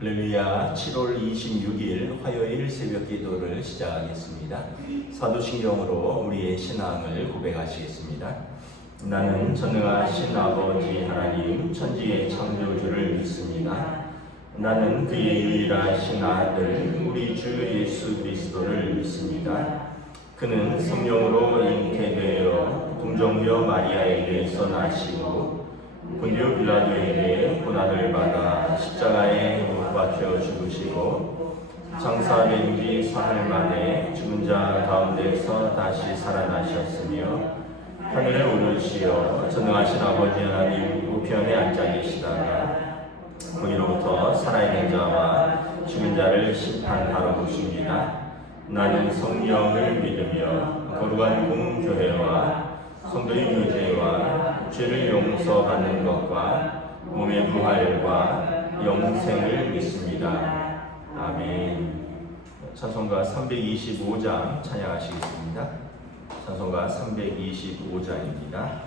할렐루야. 7월 26일 화요일 새벽 기도를 시작하겠습니다. 사도신경으로 우리의 신앙을 고백하시겠습니다. 나는 전능하신 아버지 하나님 천지의 창조주를 믿습니다. 나는 그의 유일하신 아들 우리 주 예수 그리스도를 믿습니다. 그는 성령으로 잉태되어 동정녀 마리아에게서 나시고 본디오 빌라도에게 고난을 받아 십자가에 못 박혀 죽으시고 장사된 지 사흘 만에 죽은 자 가운데서 다시 살아나셨으며 하늘에 오르시어 전능하신 아버지 하나님 우편에 앉아 계시다가 거기로부터 살아있는 자와 죽은 자를 심판하러 오십니다. 나는 성령을 믿으며 거룩한 공교회와 성도의 교제와 죄를 용서받는 것과 몸의 부활과 영생을 믿습니다. 아멘. 찬송가 325장 찬양하시겠습니다. 찬송가 325장입니다.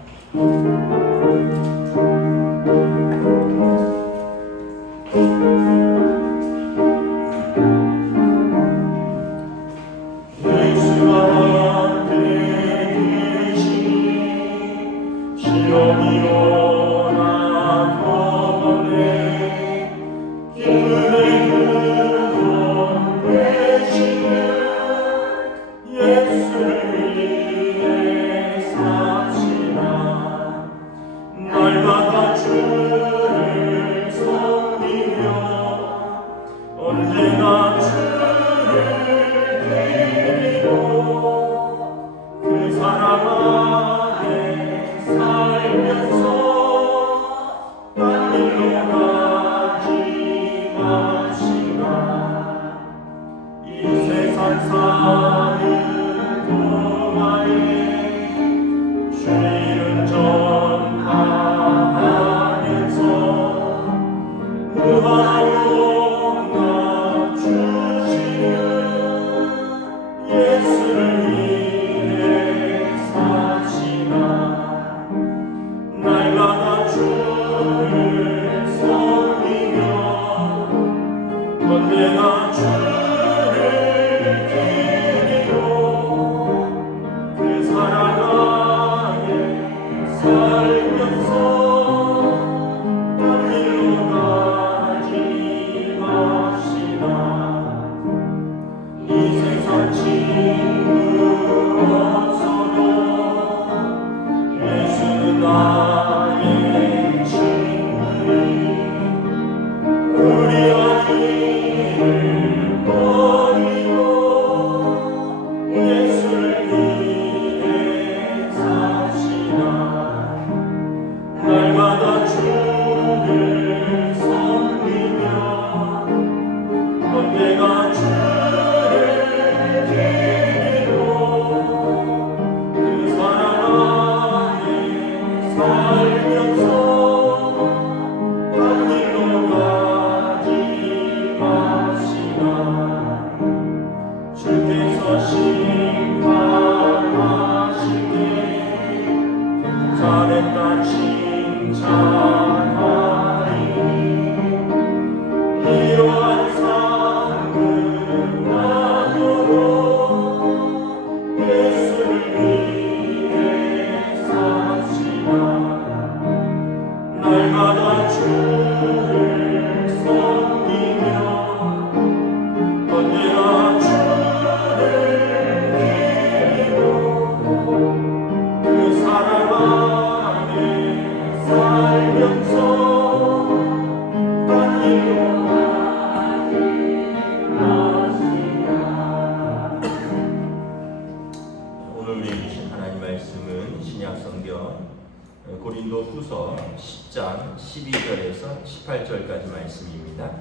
고린도 후서 10장 12절에서 18절까지 말씀입니다.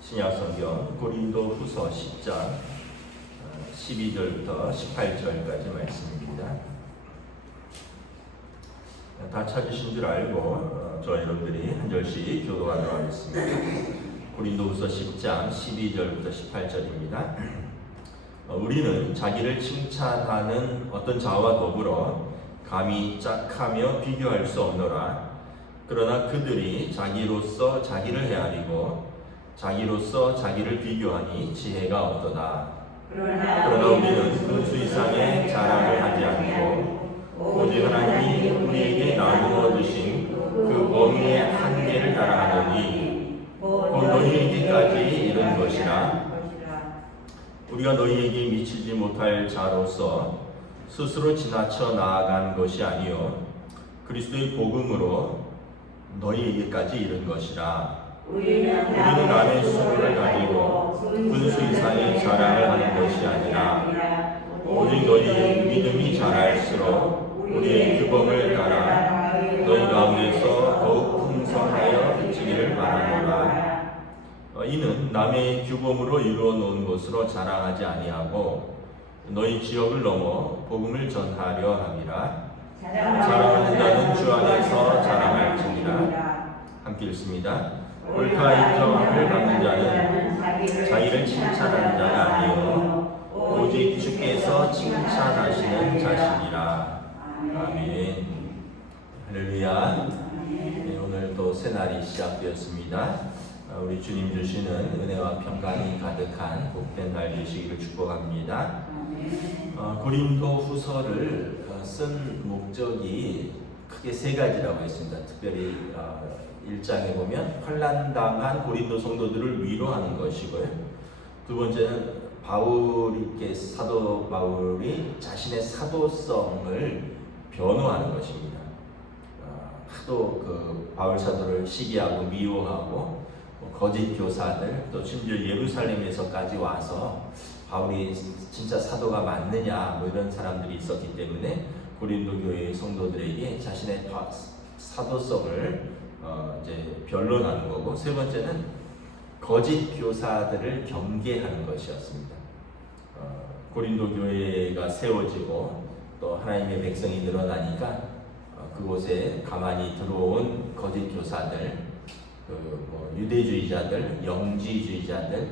신약성경 고린도 후서 10장 12절부터 18절까지 말씀입니다. 다 찾으신 줄 알고 저 여러분들이 한 절씩 교도하도록 하겠습니다. 고린도 후서 10장 12절부터 18절입니다. 우리는 자기를 칭찬하는 어떤 자와 더불어 감히 짝하며 비교할 수 없노라. 그러나 그들이 자기로서 자기를 헤아리고 자기로서 자기를 비교하니 지혜가 없도다. 그러나 우리는 분수 이상의 자랑을 하지 않고 오직 하나님이 우리에게 나누어 주신 그 범위의 한계를 따라하노니 곧 너희에게까지 이른 것이라. 우리가 너희에게 미치지 못할 자로서 스스로 지나쳐 나아간 것이 아니요 그리스도의 복음으로 너희에게까지 이른 것이라. 우리는 남의 수를 가지고 분수 이상의 자랑을 하는 것이 아니라 오직 너희의 믿음이 자랄수록 우리의 규범을 따라 너희 가운데서 더욱 풍성하여 비치기를 바라노라. 이는 남의 규범으로 이루어 놓은 것으로 자랑하지 아니하고 너희 지역을 넘어 복음을 전하려 함이라. 자랑하는 자는 주 안에서 자랑할지니라. 함께 읽습니다. 옳다 인정함을 받는 자는 자기를 칭찬하는 자가 아니요 오직 주께서 칭찬하시는 자신이라. 아멘. 할렐루야. 네, 오늘 또 새날이 시작되었습니다. 우리 주님 주시는 은혜와 평강이 가득한 복된 날 되시기를 축복합니다. 고린도 후서를 쓴 목적이 크게 세 가지라고 했습니다. 특별히 1장에 보면 환난당한 고린도 성도들을 위로하는 것이고요. 두 번째는 사도 바울이 자신의 사도성을 변호하는 것입니다. 하도 그 바울 사도를 시기하고 미워하고 거짓 교사들 또 심지어 예루살렘에서까지 와서 바울이 진짜 사도가 맞느냐 뭐 이런 사람들이 있었기 때문에 고린도 교회의 성도들에게 자신의 사도성을 이제 변론하는 거고, 세 번째는 거짓 교사들을 경계하는 것이었습니다. 고린도 교회가 세워지고 또 하나님의 백성이 늘어나니까 그곳에 가만히 들어온 거짓 교사들, 유대주의자들, 영지주의자들,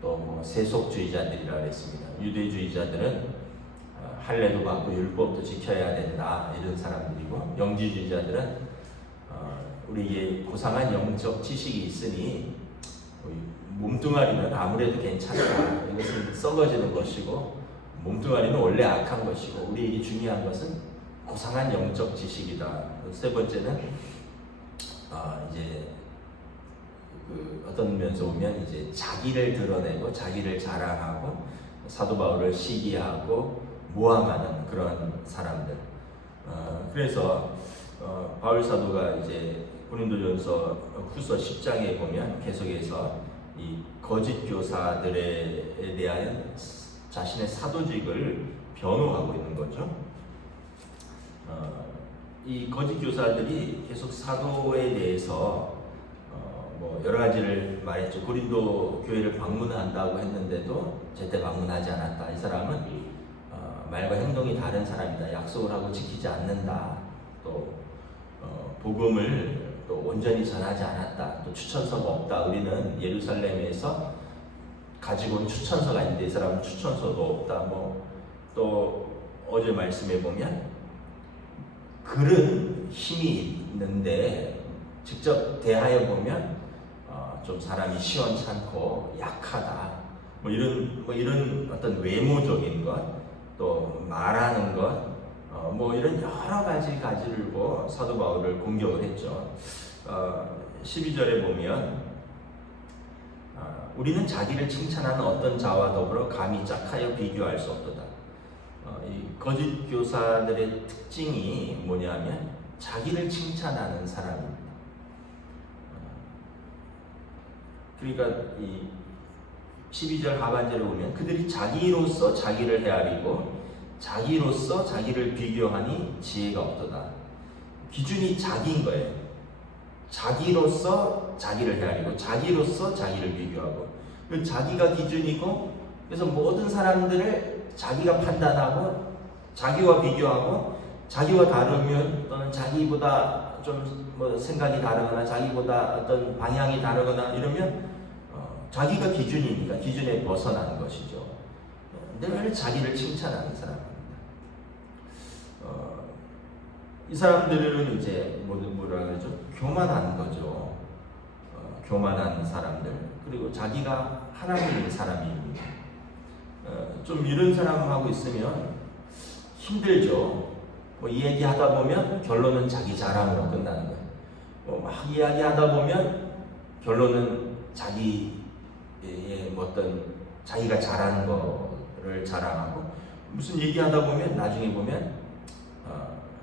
또 세속주의자들이라고 했습니다. 유대주의자들은 할례도 받고 율법도 지켜야 된다 이런 사람들이고, 영지주의자들은 우리에게 고상한 영적 지식이 있으니 몸뚱아리는 아무래도 괜찮다, 이것은 썩어지는 것이고 몸뚱아리는 원래 악한 것이고 우리에게 중요한 것은 고상한 영적 지식이다. 세 번째는 이제 어떤 면에서 보면 이제 자기를 드러내고 자기를 자랑하고 사도 바울을 시기하고 모함하는 그런 사람들. 그래서 바울 사도가 이제 고린도전서 후서 10장에 보면 계속해서 이 거짓 교사들에 대하여 자신의 사도직을 변호하고 있는 거죠. 이 거짓 교사들이 계속 사도에 대해서 여러 가지를 말했죠. 고린도 교회를 방문한다고 했는데도 제때 방문하지 않았다. 이 사람은 말과 행동이 다른 사람이다. 약속을 하고 지키지 않는다. 또 복음을 또 온전히 전하지 않았다. 또 추천서가 없다. 우리는 예루살렘에서 가지고 온 추천서가 있는데 이 사람은 추천서도 없다. 또 어제 말씀해 보면 글은 힘이 있는데 직접 대하여 보면 좀 사람이 시원찮고 약하다. 이런 어떤 외모적인 것, 또 말하는 것, 이런 여러 가지를 사도 바울을 공격을 했죠. 12절에 보면 우리는 자기를 칭찬하는 어떤 자와 더불어 감히 짝하여 비교할 수 없도다. 이 거짓 교사들의 특징이 뭐냐면 자기를 칭찬하는 사람입니다. 그러니까 이 12절 하반절에 보면 그들이 자기로서 자기를 헤아리고 자기로서 자기를 비교하니 지혜가 없도다. 기준이 자기인 거예요. 자기로서 자기를 헤아리고 자기로서 자기를 비교하고, 자기가 기준이고, 그래서 모든 사람들을 자기가 판단하고 자기와 비교하고, 자기와 다르면 또는 자기보다 좀 생각이 다르거나 자기보다 어떤 방향이 다르거나 이러면 자기가 기준이니까 기준에 벗어난 것이죠. 늘 자기를 칭찬하는 사람입니다. 이 사람들은 이제 뭐라 그러죠? 교만한 거죠. 교만한 사람들. 그리고 자기가 하나님의 사람입니다. 좀 이런 사람하고 있으면 힘들죠. 뭐 이야기하다 보면 결론은 자기 자랑으로 끝나는 거예요. 막 이야기하다 보면 결론은 자기의 어떤 자기가 잘하는 거를 자랑하고, 무슨 얘기하다 보면 나중에 보면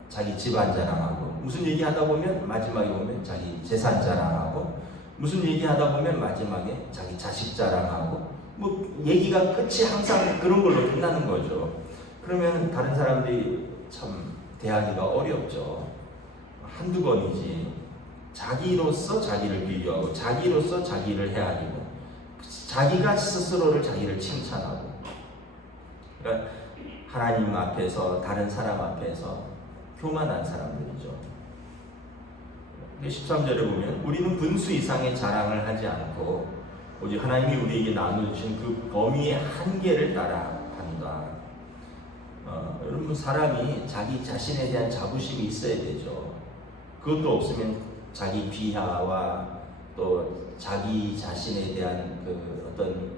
자기 집안 자랑하고, 무슨 얘기하다 보면 마지막에 보면 자기 재산 자랑하고, 무슨 얘기하다 보면 마지막에 자기 자식 자랑하고, 뭐 얘기가 끝이 항상 그런 걸로 끝나는 거죠. 그러면 다른 사람들이 참 대하기가 어렵죠. 한두 번이지. 자기로서 자기를 비교하고, 자기로서 자기를 헤아리고, 자기가 스스로를 자기를 칭찬하고, 그러니까 하나님 앞에서, 다른 사람 앞에서 교만한 사람들이죠. 13절에 보면 우리는 분수 이상의 자랑을 하지 않고 오직 하나님이 우리에게 나눠주신 그 범위의 한계를 따라 한다. 여러분, 사람이 자기 자신에 대한 자부심이 있어야 되죠. 그것도 없으면 자기 비하와 또 자기 자신에 대한 그 어떤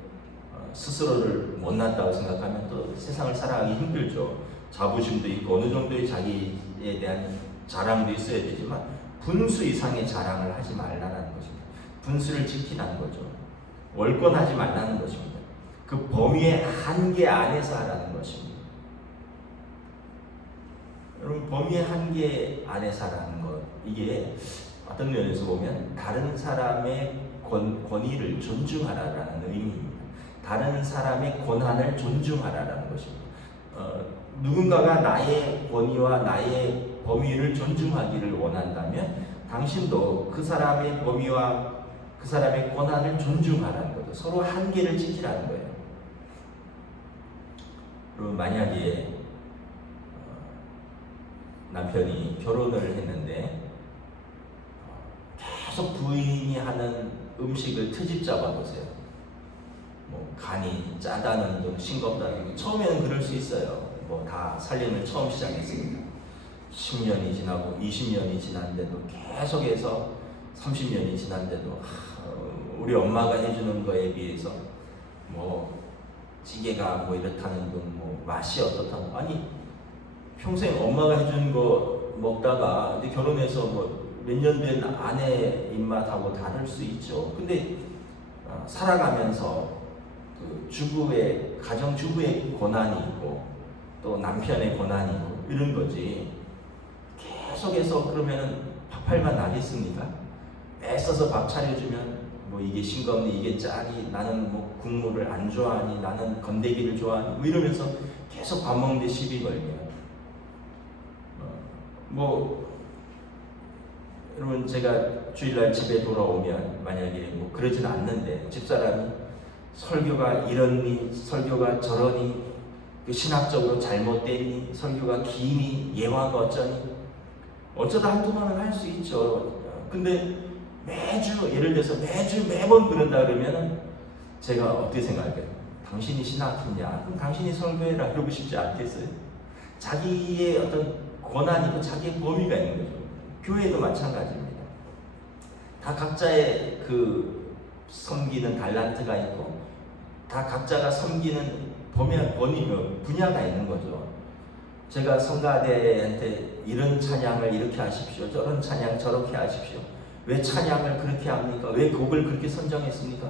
스스로를 못났다고 생각하면 또 세상을 살아가기 힘들죠. 자부심도 있고 어느 정도의 자기에 대한 자랑도 있어야 되지만 분수 이상의 자랑을 하지 말라는 것입니다. 분수를 지키라는 거죠. 월권하지 말라는 것입니다. 그 범위의 한계 안에서 하라는 것입니다. 여러분, 범위의 한계 안에서 하라는 것, 이게 어떤 면에서 보면 다른 사람의 권위를 존중하라는 의미입니다. 다른 사람의 권한을 존중하라는 것입니다. 누군가가 나의 권위와 나의 범위를 존중하기를 원한다면 당신도 그 사람의 범위와 그 사람의 권한을 존중하라는 거죠. 서로 한계를 지키라는 거예요. 그리고 만약에 남편이 결혼을 했는데 계속 부인이 하는 음식을 트집 잡아보세요. 뭐 간이 짜다는 둥, 싱겁다는 둥. 처음에는 그럴 수 있어요. 뭐 다 살림을 처음 시작했으니까 10년이 지나고 20년이 지났는데도 계속해서 30년이 지났는데도 우리 엄마가 해주는 거에 비해서 뭐 찌개가 뭐 이렇다는 둥, 뭐 맛이 어떻다는, 아니 평생 엄마가 해주는 거 먹다가 근데 결혼해서 뭐 몇 년 된 아내 입맛하고 다를 수 있죠. 근데 살아가면서 그 주부의, 가정주부의 권한이 있고 또 남편의 권한이 있고 이런 거지. 계속해서 그러면은 밥할만 나겠습니까? 애써서 밥 차려주면 뭐 이게 싱겁니, 이게 짜니, 나는 뭐 국물을 안 좋아하니, 나는 건더기를 좋아하니, 뭐 이러면서 계속 밥 먹는데 시비 걸면 뭐 여러분, 제가 주일날 집에 돌아오면 만약에 뭐 그러진 않는데 집사람이 설교가 이러니, 설교가 저러니, 그 신학적으로 잘못되니, 설교가 기니, 예화가 어쩌니, 어쩌다 한두 번은 할 수 있죠. 근데 매주, 예를 들어서 매번 그런다 그러면은 제가 어떻게 생각할까요? 당신이 신학이냐? 그럼 당신이 설교해라 이러고 싶지 않겠어요? 자기의 어떤 권한이고 자기의 범위가 있는 거죠. 교회도 마찬가지입니다. 다 각자의 그 섬기는 달란트가 있고 다 각자가 섬기는 분야가 있는 거죠. 제가 성가대한테 이런 찬양을 이렇게 하십시오, 저런 찬양 저렇게 하십시오, 왜 찬양을 그렇게 합니까? 왜 곡을 그렇게 선정했습니까?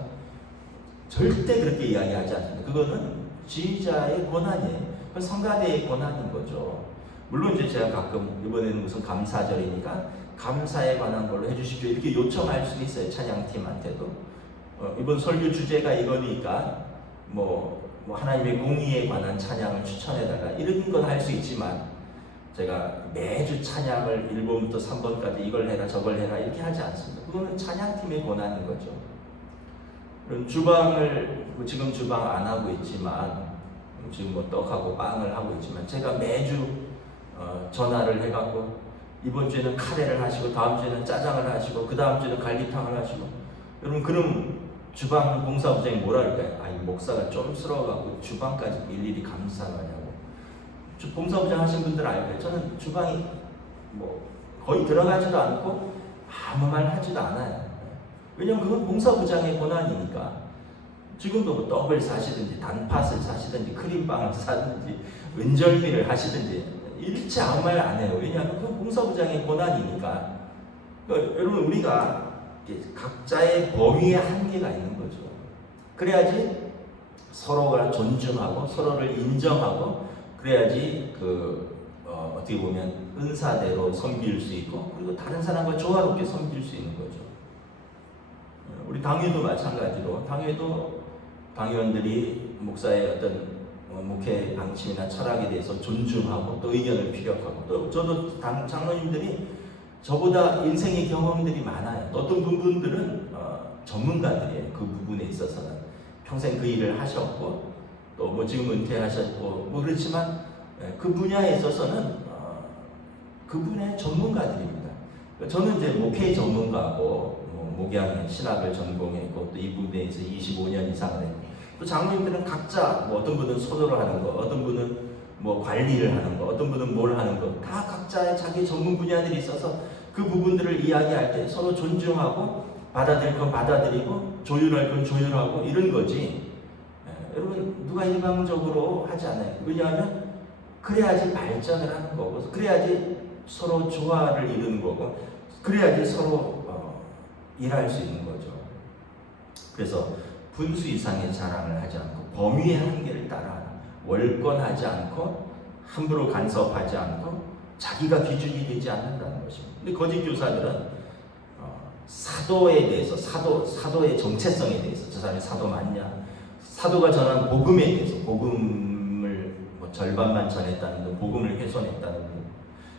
절대 그렇게 이야기하지 않습니다. 그거는 지휘자의 권한이에요. 그건 성가대의 권한인 거죠. 물론 이제 제가 가끔 이번에는 무슨 감사절이니까 감사에 관한 걸로 해주십시오 이렇게 요청할 수 있어요. 찬양팀한테도 이번 설교 주제가 이거니까 뭐 하나님의 공의에 관한 찬양을 추천해달라 이런 건 할 수 있지만 제가 매주 찬양을 1번부터 3번까지 이걸 해라 저걸 해라 이렇게 하지 않습니다. 그거는 찬양팀의 권한인 거죠. 그럼 주방을 지금 주방 안 하고 있지만 지금 뭐 떡하고 빵을 하고 있지만 제가 매주 전화를 해갖고 이번 주에는 카레를 하시고 다음 주에는 짜장을 하시고 그 다음 주에는 갈비탕을 하시고, 여러분 그럼 주방 봉사부장이 뭐라 그럴까요? 아니 목사가 쫌스러워갖고 주방까지 일일이 감사하냐고. 봉사부장 하신 분들 알고요. 저는 주방이 뭐 거의 들어가지도 않고 아무 말 하지도 않아요. 왜냐면 그건 봉사부장의 권한이니까. 지금도 뭐 떡을 사시든지 단팥을 사시든지 크림빵을 사든지 은절미를 하시든지 일체 아무 말 안 해요. 왜냐하면 그건 봉사부장의 권한이니까. 그러니까 여러분, 우리가 각자의 범위에 한계가 있는 거죠. 그래야지 서로가 존중하고 서로를 인정하고, 그래야지 어떻게 보면 은사대로 섬길 수 있고, 그리고 다른 사람과 조화롭게 섬길 수 있는 거죠. 우리 당회도 마찬가지로, 당회도 당의원들이 목사의 어떤 목회 방침이나 철학에 대해서 존중하고 또 의견을 피력하고, 또 저도 장로님들이 저보다 인생의 경험들이 많아요. 어떤 분들은 전문가들이에요. 그 부분에 있어서는 평생 그 일을 하셨고, 또 뭐 지금 은퇴하셨고 뭐 그렇지만 그 분야에 있어서는 그 분야의 전문가들입니다. 저는 이제 목회 전문가고, 목양 신학을 전공했고, 또 이 부분에서 25년 이상을 했고, 또 장로님들은 각자 뭐 어떤 분은 소도를 하는 거, 어떤 분은 뭐 관리를 하는 거, 어떤 분은 뭘 하는 거, 다 각자의 자기 전문 분야들이 있어서 그 부분들을 이야기할 때 서로 존중하고, 받아들일 건 받아들이고, 조율할 건 조율하고, 이런 거지. 여러분, 누가 일방적으로 하지 않아요. 왜냐하면 그래야지 발전을 하는 거고, 그래야지 서로 조화를 이루는 거고, 그래야지 서로 일할 수 있는 거죠. 그래서 분수 이상의 자랑을 하지 않고, 범위의 한계를 따라 월권하지 않고, 함부로 간섭하지 않고, 자기가 기준이 되지 않는다는 것입니다. 근데 거짓 교사들은 사도에 대해서, 사도의 정체성에 대해서, 저 사람이 사도 맞냐, 사도가 전한 복음에 대해서, 복음을 뭐 절반만 전했다는 등, 복음을 훼손했다는 등,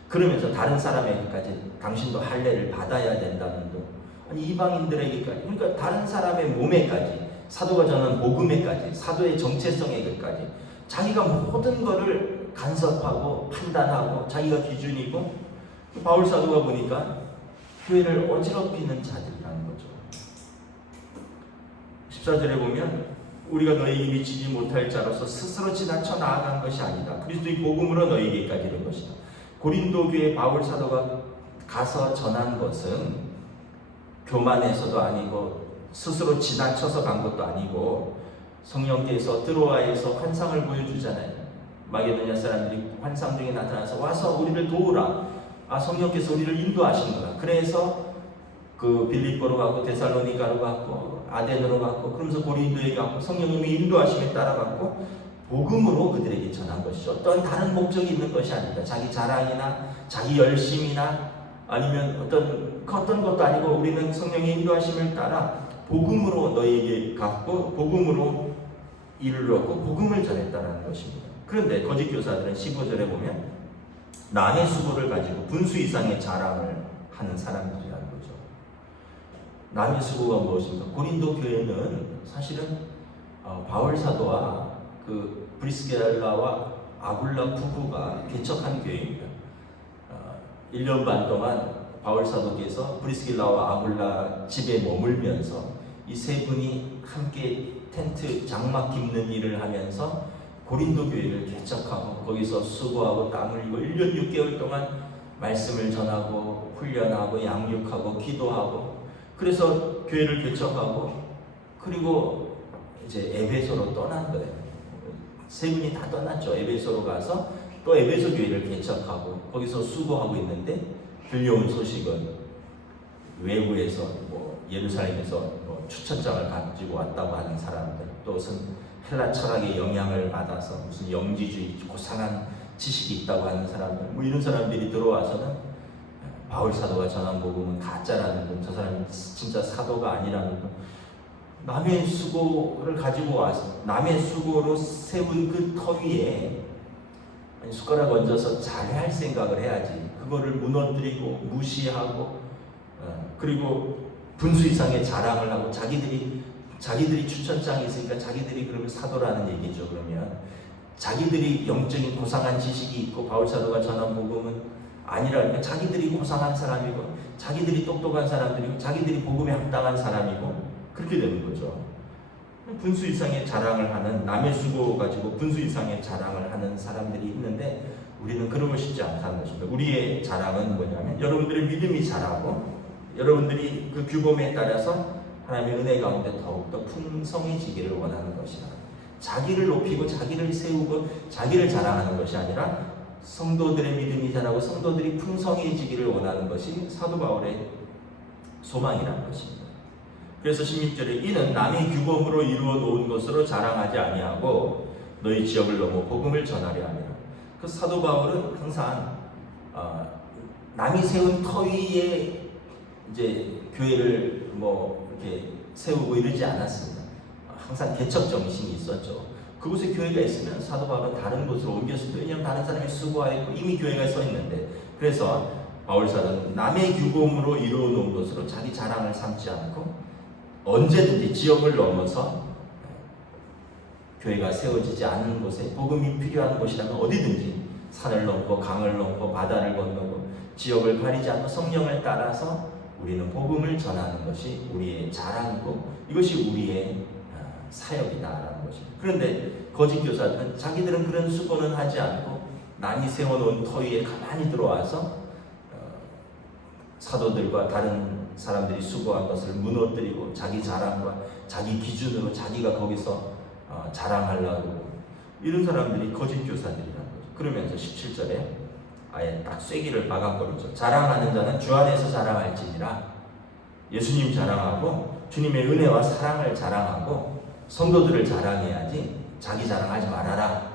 그러면서 다른 사람에게까지 당신도 할례를 받아야 된다는 등, 아니 이방인들에게까지, 그러니까 다른 사람의 몸에까지, 사도가 전한 복음에까지, 사도의 정체성에게까지 자기가 모든 것을 간섭하고 판단하고 자기가 기준이고, 바울 사도가 보니까 교회를 어지럽히는 자들이라는 거죠. 14절에 보면, 우리가 너희에게 미치지 못할 자로서 스스로 지나쳐 나아간 것이 아니다. 그리스도의 복음으로 너희에게까지 이른 것이다. 고린도 교회 바울 사도가 가서 전한 것은 교만해서도 아니고 스스로 지나쳐서 간 것도 아니고, 성령께서 드로아에서 환상을 보여주잖아요. 마게도냐 사람들이 환상 중에 나타나서 와서 우리를 도우라. 성령께서 우리를 인도하시는구나. 그래서 그 빌립보로 가고 데살로니가로 가고 아덴으로 가고, 그러면서 고린도에 가고, 성령님이 인도하심에 따라갔고, 복음으로 그들에게 전한 것이죠. 어떤 다른 목적이 있는 것이 아닙니다. 자기 자랑이나 자기 열심이나 아니면 어떤 것도 아니고, 우리는 성령의 인도하심을 따라 복음으로 너희에게 갔고, 복음으로 이르렀고, 복음을 전했다는 것입니다. 그런데 거짓 교사들은 15절에 보면 남의 수고를 가지고 분수 이상의 자랑을 하는 사람들이라는 거죠. 남의 수고가 무엇입니까? 고린도 교회는 사실은 바울 사도와 그 브리스길라와 아굴라 부부가 개척한 교회입니다. 1년 반 동안 바울 사도께서 브리스길라와 아굴라 집에 머물면서 이 세 분이 함께 텐트 장막 깁는 일을 하면서 고린도 교회를 개척하고, 거기서 수고하고 땀 흘리고 1년 6개월 동안 말씀을 전하고 훈련하고 양육하고 기도하고, 그래서 교회를 개척하고, 그리고 이제 에베소로 떠난 거예요. 세 분이 다 떠났죠. 에베소로 가서 또 에베소 교회를 개척하고 거기서 수고하고 있는데, 들려온 소식은 외부에서 뭐 예루살렘에서 뭐 추천장을 가지고 왔다고 하는 사람들, 또 무슨 헬라 철학의 영향을 받아서 무슨 영지주의 고상한 지식이 있다고 하는 사람들, 뭐 이런 사람들이 들어와서는 바울 사도가 전한 복음은 가짜라는 분, 저 사람이 진짜 사도가 아니라는 분, 남의 수고를 가지고 와서 남의 수고로 세운 그 터 위에 숟가락 얹어서 잘할 생각을 해야지, 그거를 무너뜨리고 무시하고, 그리고 분수 이상의 자랑을 하고, 자기들이 추천장이 있으니까 자기들이 그러면 사도라는 얘기죠. 그러면 자기들이 영적인 고상한 지식이 있고 바울 사도가 전한 복음은 아니라니까, 자기들이 고상한 사람이고 자기들이 똑똑한 사람들이고 자기들이 복음에 합당한 사람이고, 그렇게 되는 거죠. 분수 이상의 자랑을 하는, 남의 수고 가지고 분수 이상의 자랑을 하는 사람들이 있는데, 우리는 그러고 싶지 않다는 것입니다. 우리의 자랑은 뭐냐면, 여러분들의 믿음이 자라고, 여러분들이 그 규범에 따라서 하나님의 은혜 가운데 더욱더 풍성해지기를 원하는 것이다. 자기를 높이고 자기를 세우고 자기를 자랑하는 것이 아니라 성도들의 믿음이 자라고 성도들이 풍성해지기를 원하는 것이 사도 바울의 소망이라는 것입니다. 그래서 16절에 이는 남의 규범으로 이루어 놓은 것으로 자랑하지 아니하고 너희 지역을 넘어 복음을 전하려 함이라. 그 사도 바울은 항상 남이 세운 터 위에 이제 교회를 이렇게 세우고 이러지 않았습니다. 항상 개척 정신이 있었죠. 그곳에 교회가 있으면 사도 바울은 다른 곳으로 옮겼습니다. 왜냐하면 다른 사람이 수고하였고 이미 교회가 서 있는데, 그래서 바울 사도는 남의 규범으로 이루어 놓은 것으로 자기 자랑을 삼지 않고 언제든지 지역을 넘어서 교회가 세워지지 않는 곳에 복음이 필요한 곳이라면 어디든지 산을 넘고 강을 넘고 바다를 건너고 지역을 가리지 않고 성령을 따라서 우리는 복음을 전하는 것이 우리의 자랑이고 이것이 우리의 사역이다라는 것입니다. 그런데 거짓 교사들은 자기들은 그런 수고는 하지 않고 남이 세워놓은 터 위에 가만히 들어와서 사도들과 다른 사람들이 수고한 것을 무너뜨리고 자기 자랑과 자기 기준으로 자기가 거기서 자랑하려고, 이런 사람들이 거짓 교사들이라는 거죠. 그러면서 17절에 아예 딱 쐐기를 박아버리죠. 자랑하는 자는 주 안에서 자랑할지니라. 예수님 자랑하고 주님의 은혜와 사랑을 자랑하고 성도들을 자랑해야지 자기 자랑하지 말아라.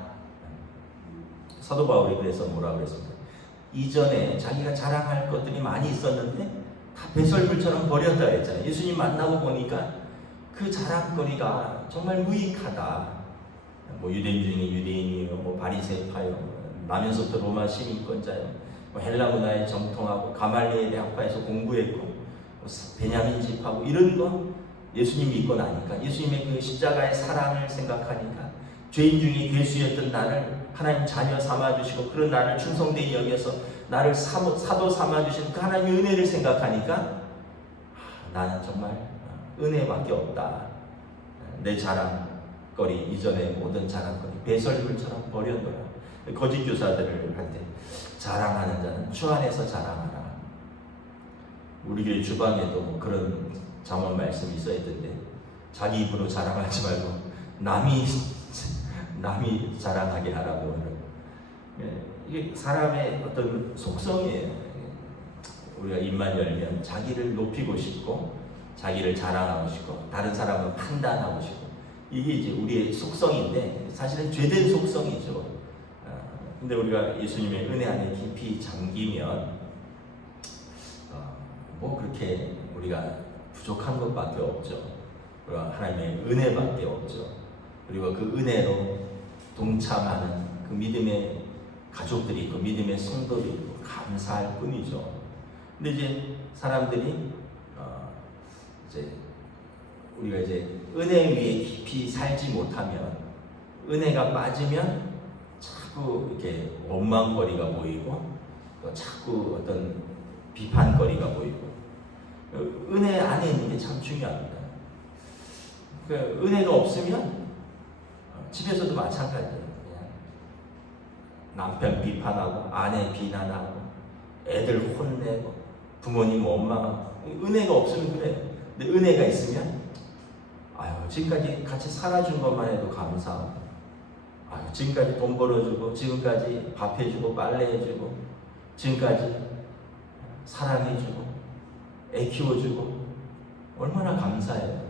사도 바울이 그래서 뭐라 그랬습니까? 이전에 자기가 자랑할 것들이 많이 있었는데 다 배설물처럼 버렸다 했잖아요. 예수님 만나고 보니까 그 자랑거리가 정말 무익하다. 유대인 중에 유대인이요, 바리새파요, 나면서부터 로마 시민권자요, 헬라 문화에 정통하고 가말리엘의 학파에서 공부했고 베냐민 집하고 이런 거 예수님 믿고 나니까, 예수님의 그 십자가의 사랑을 생각하니까, 죄인 중에 괴수였던 나를 하나님 자녀 삼아주시고 그런 나를 충성되이 여겨서 나를 사도 삼아주신 그 하나님의 은혜를 생각하니까 나는 정말 은혜밖에 없다. 내 자랑거리, 이전의 모든 자랑거리 배설물처럼 버려둬라. 거짓 교사들을 할 때 자랑하는 자는 주 안에서 자랑하라. 우리 교회 주방에도 그런 잠언 말씀이 있어야 했던데, 자기 입으로 자랑하지 말고 남이 자랑하게 하라고 하는, 이게 사람의 어떤 속성이에요. 우리가 입만 열면 자기를 높이고 싶고 자기를 자랑하고 싶고 다른 사람을 판단하고 싶고, 이게 이제 우리의 속성인데 사실은 죄된 속성이죠. 근데 우리가 예수님의 은혜 안에 깊이 잠기면 그렇게 우리가 부족한 것밖에 없죠. 우리가 하나님의 은혜밖에 없죠. 그리고 그 은혜로 동참하는 그 믿음의 가족들이 있고 믿음의 성도들이 있고 감사할 뿐이죠. 근데 이제 사람들이 우리가 은혜 위에 깊이 살지 못하면, 은혜가 빠지면 자꾸 이렇게 원망거리가 보이고 또 자꾸 어떤 비판거리가 보이고, 은혜 안에 있는 게 참 중요합니다. 은혜가 없으면 집에서도 마찬가지예요. 그냥 남편 비판하고 아내 비난하고 애들 혼내고 부모님 원망하고, 은혜가 없으면 그래요. 근데 은혜가 있으면 지금까지 같이 살아준 것만 해도 감사하고, 지금까지 돈 벌어주고 지금까지 밥 해주고 빨래 해주고 지금까지 사랑해주고 애 키워주고 얼마나 감사해요.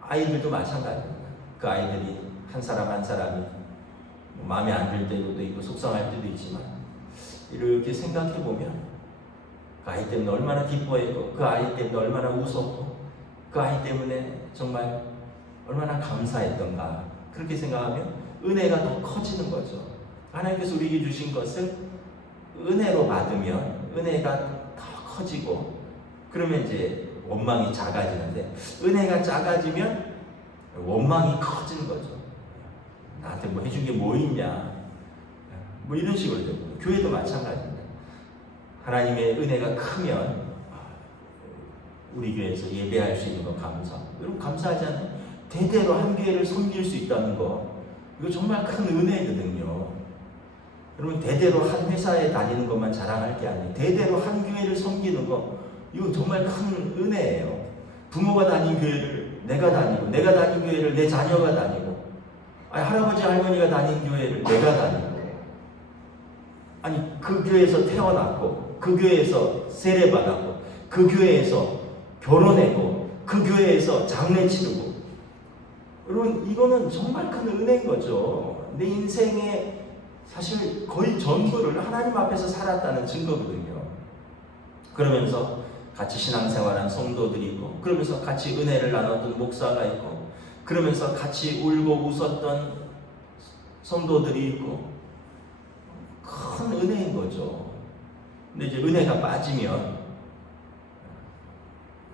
아이들도 마찬가지입니다. 그 아이들이 한 사람 한 사람이 마음에 안 들 때도 있고 속상할 때도 있지만, 이렇게 생각해보면 그 아이 때문에 얼마나 기뻐했고 그 아이 때문에 얼마나 웃었고 그 아이 때문에 정말 얼마나 감사했던가, 그렇게 생각하면 은혜가 더 커지는 거죠. 하나님께서 우리에게 주신 것을 은혜로 받으면 은혜가 더 커지고, 그러면 이제 원망이 작아지는데, 은혜가 작아지면 원망이 커지는 거죠. 나한테 해준 게 뭐 있냐, 이런 식으로 되고, 교회도 마찬가지입니다. 하나님의 은혜가 크면 우리 교회에서 예배할 수 있는 거 감사하고, 여러분 감사하지 않아요? 대대로 한 교회를 섬길 수 있다는 거, 이거 정말 큰 은혜거든요. 여러분 대대로 한 회사에 다니는 것만 자랑할 게 아니에요. 대대로 한 교회를 섬기는 거 이거 정말 큰 은혜예요. 부모가 다닌 교회를 내가 다니고, 내가 다닌 교회를 내 자녀가 다니고, 아니 할아버지 할머니가 다닌 교회를 내가 다니고, 아니 그 교회에서 태어났고, 그 교회에서 세례받았고, 그 교회에서 결혼했고, 그 교회에서 장례 치르고. 여러분 이거는 정말 큰 은혜인 거죠. 내 인생의 사실 거의 전부를 하나님 앞에서 살았다는 증거거든요. 그러면서 같이 신앙생활한 성도들이 있고, 그러면서 같이 은혜를 나눴던 목사가 있고, 그러면서 같이 울고 웃었던 성도들이 있고, 큰 은혜인 거죠. 근데 이제 은혜가 빠지면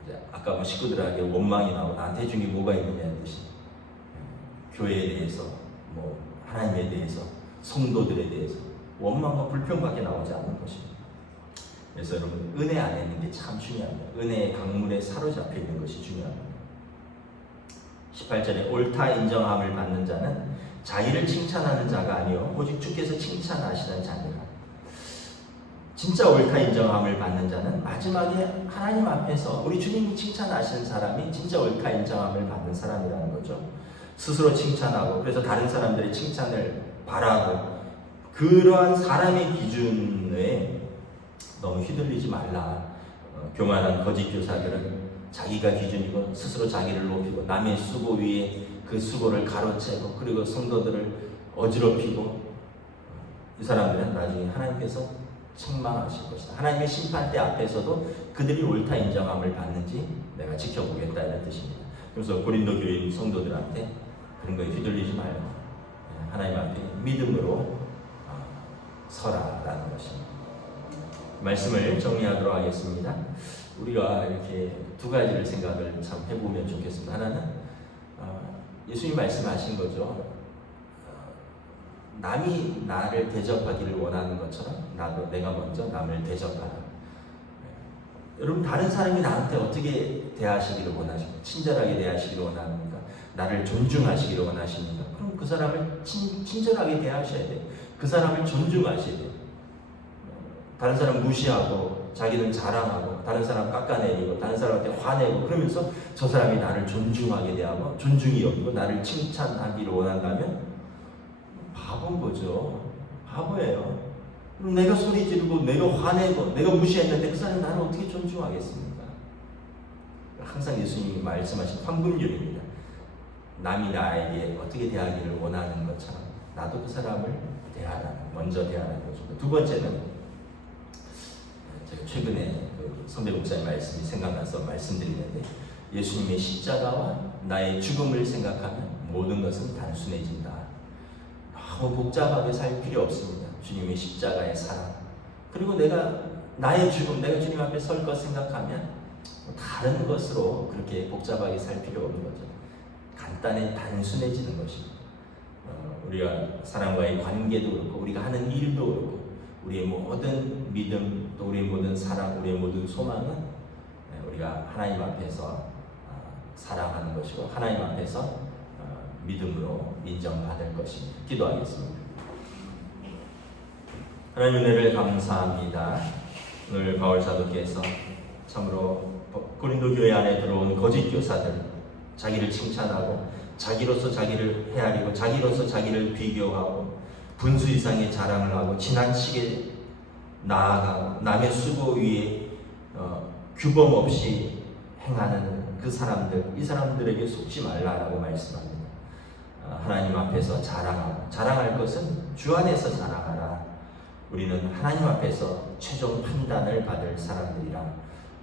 이제 아까 뭐 식구들에게 원망이 나오고 나한테 해준 게 뭐가 있느냐는 듯이 교회에 대해서, 뭐 하나님에 대해서, 성도들에 대해서 원망과 불평밖에 나오지 않는 것입니다. 그래서 여러분 은혜 안에 있는 게 참 중요합니다. 은혜의 강물에 사로잡혀 있는 것이 중요합니다. 18절에 옳다 인정함을 받는 자는 자기를 칭찬하는 자가 아니요 오직 주께서 칭찬하시는 자니라. 진짜 옳다 인정함을 받는 자는 마지막에 하나님 앞에서 우리 주님이 칭찬하시는 사람이 진짜 옳다 인정함을 받는 사람이라는 거죠. 스스로 칭찬하고, 그래서 다른 사람들의 칭찬을 바라고, 그러한 사람의 기준에 너무 휘둘리지 말라. 교만한 거짓 교사들은 자기가 기준이고 스스로 자기를 높이고 남의 수고 위에 그 수고를 가로채고, 그리고 성도들을 어지럽히고, 이 사람들은 나중에 하나님께서 책망하실 것이다. 하나님의 심판대 앞에서도 그들이 옳다 인정함을 받는지 내가 지켜보겠다, 이런 뜻입니다. 그래서 고린도 교회 성도들한테 그런 거에 휘둘리지 말고 하나님 앞에 믿음으로 서라라는 것입니다. 말씀을 정리하도록 하겠습니다. 우리가 이렇게 두 가지를 생각을 참 해보면 좋겠습니다. 하나는 예수님 말씀하신 거죠. 남이 나를 대접하기를 원하는 것처럼 나도 내가 먼저 남을 대접하라. 여러분 다른 사람이 나한테 어떻게 대하시기를 원하십니까? 친절하게 대하시기를 원합니까? 나를 존중하시기를 원하십니까? 그럼 그 사람을 친절하게 대하셔야 돼요. 그 사람을 존중하셔야 돼요. 다른 사람 무시하고 자기는 자랑하고 다른 사람 깎아내리고 다른 사람한테 화내고 그러면서 저 사람이 나를 존중하게 대하고 존중이 없고 나를 칭찬하기를 원한다면 바본 거죠. 바보예요. 그럼 내가 소리 지르고 내가 화내고 내가 무시했는데 그 사람이 나를 어떻게 존중하겠습니까? 항상 예수님이 말씀하신 황금률입니다. 남이 나에게 어떻게 대하기를 원하는 것처럼 나도 그 사람을 대하라. 먼저 대하라는 것입니다. 두 번째는 제가 최근에 그 선배 목사님 말씀이 생각나서 말씀드리는데, 예수님의 십자가와 나의 죽음을 생각하면 모든 것은 단순해진다. 너무 복잡하게 살 필요 없습니다. 주님의 십자가의 사랑, 그리고 내가 나의 죽음, 내가 주님 앞에 설 것 생각하면 다른 것으로 그렇게 복잡하게 살 필요 없는 거죠. 간단히 단순해지는 것입니다. 우리가 사람과의 관계도 그렇고 우리가 하는 일도 그렇고 우리의 모든 믿음, 또 우리의 모든 사랑, 우리의 모든 소망은 우리가 하나님 앞에서 사랑하는 것이고 하나님 앞에서 믿음으로 인정받을 것입니다. 기도하겠습니다. 하나님 은혜를 감사합니다. 오늘 바울 사도께서 참으로 고린도 교회 안에 들어온 거짓 교사들, 자기를 칭찬하고 자기로서 자기를 헤아리고 자기로서 자기를 비교하고 분수 이상의 자랑을 하고 지나치게 나아가고 남의 수고 위에 규범 없이 행하는 그 사람들, 이 사람들에게 속지 말라라고 말씀합니다. 하나님 앞에서 자랑하고, 자랑할 것은 주 안에서 자랑하라. 우리는 하나님 앞에서 최종 판단을 받을 사람들이라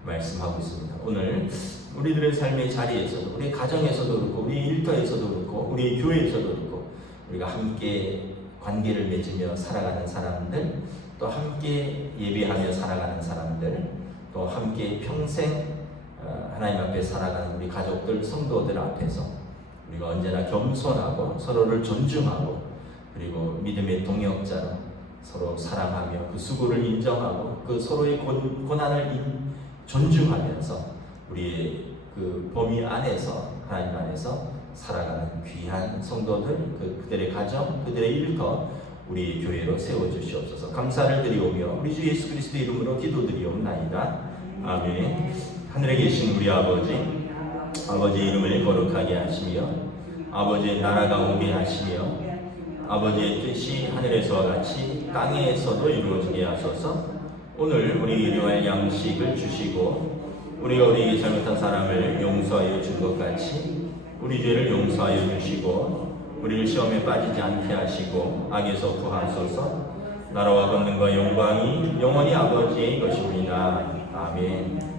말씀하고 있습니다. 오늘 우리들의 삶의 자리에서도, 우리 가정에서도 그렇고 우리 일터에서도 그렇고 우리 교회에서도 그렇고 우리가 함께 관계를 맺으며 살아가는 사람들, 또 함께 예배하며 살아가는 사람들, 또 함께 평생 하나님 앞에 살아가는 우리 가족들, 성도들 앞에서 우리가 언제나 겸손하고 서로를 존중하고 그리고 믿음의 동역자로 서로 사랑하며 그 수고를 인정하고 그 서로의 고난을 존중하면서 우리의 그 범위 안에서 하나님 안에서 살아가는 귀한 성도들, 그들의 가정, 그들의 일터 우리 교회로 세워주시옵소서. 감사를 드리오며 우리 주 예수 그리스도의 이름으로 기도드리옵나이다. 아멘. 하늘에 계신 우리 아버지, 아버지의 이름을 거룩하게 하시며 아버지의 나라가 오게 하시며 아버지의 뜻이 하늘에서와 같이 땅에서도 이루어지게 하소서. 오늘 우리 일용할 양식을 주시고 우리가 우리에게 잘못한 사람을 용서하여 준 것 같이 우리 죄를 용서하여 주시고 우리를 시험에 빠지지 않게 하시고 악에서 구하소서. 나라와 권능과 영광이 영원히 아버지의 것입니다. 아멘.